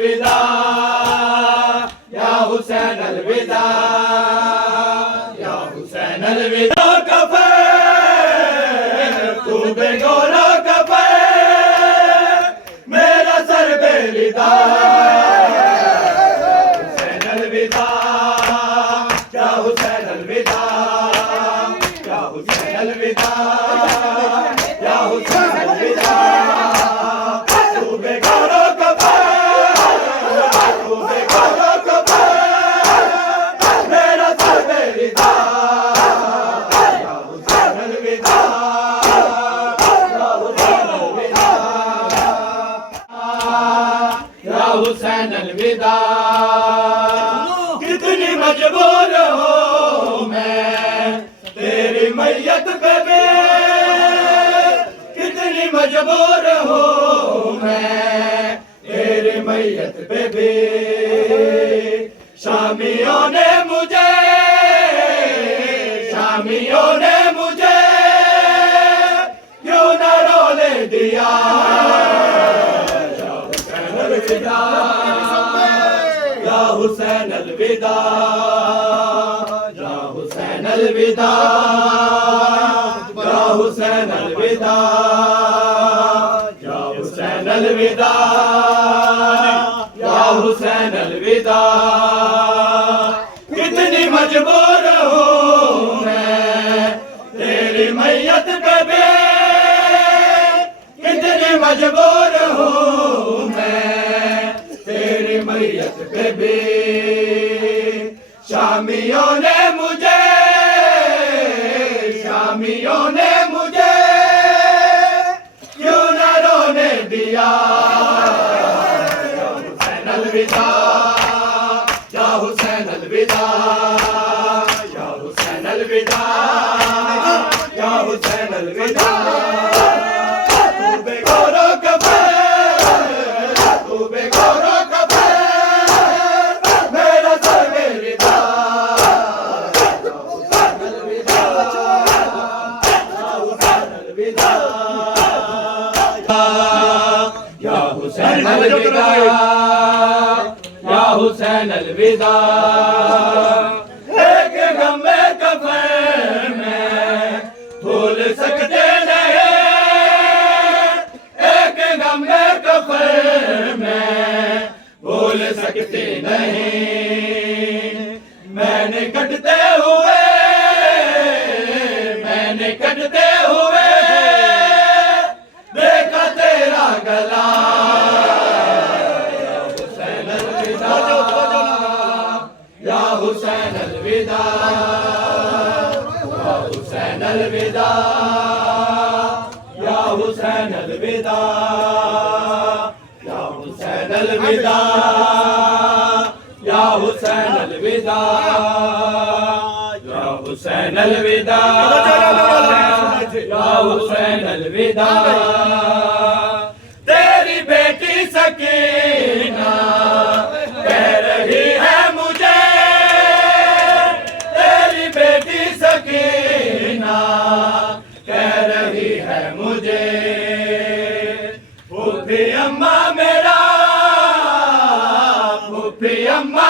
अलविदा या हुसैन अलविदा या हुसैन अलविदा कफ़न तू बेगौरा कफ़न मेरा सर बेलिदा हुसैन अलविदा या हुसैन अलविदा या हुसैन अलविदा या हुसैन अलविदा तू बेगौरा कफ़न तू बेगौरा कफ़न मेरा सर बेलिदा या हुसैन अलविदा या हुसैन अलविदा कितनी मजबूर हो मैं तेरी मैयत पे भी कितनी मजबूर हो मैं तेरी मैयत पे भी शामियों ने मुझे क्यों न रोने दिया या हुसैन अलविदा या हुसैन अलविदा या हुसैन अलविदा या हुसैन अलविदा या हुसैन अलविदा या हुसैन अलविदा कितनी मजबूर हूँ मैं तेरी मैयत पे भी कितनी मजबूर हूँ मैं तेरी मैयत पे भी शामियों ने मुझे क्यों न रोने दिया या हुसैन अलविदा या हुसैन अलविदा या हुसैन अलविदा या हुसैन अलविदा तू बेगौरा कफ़न तू बेगौरा कफ़न मेरा सर बेलिदा या हुसैन अलविदा या हुसैन अलविदा या हुसैन अलविदा या हुसैन अलविदा एक गम में कफ़न में भूल सकते नहीं एक गम में कफ़न में भूल सकते नहीं मैंने कटते हुए देखा तेरा गला या हुसैन अलविदा या हुसैन अलविदा या हुसैन अलविदा या हुसैन अलविदा या हुसैन अलविदा या हुसैन अलविदा या हुसैन अलविदा या हुसैन अलविदा तेरी बेटी सकीना कह रही है मुझे तेरी बेटी सकीना कह रही है मुझे फूफी अम्मा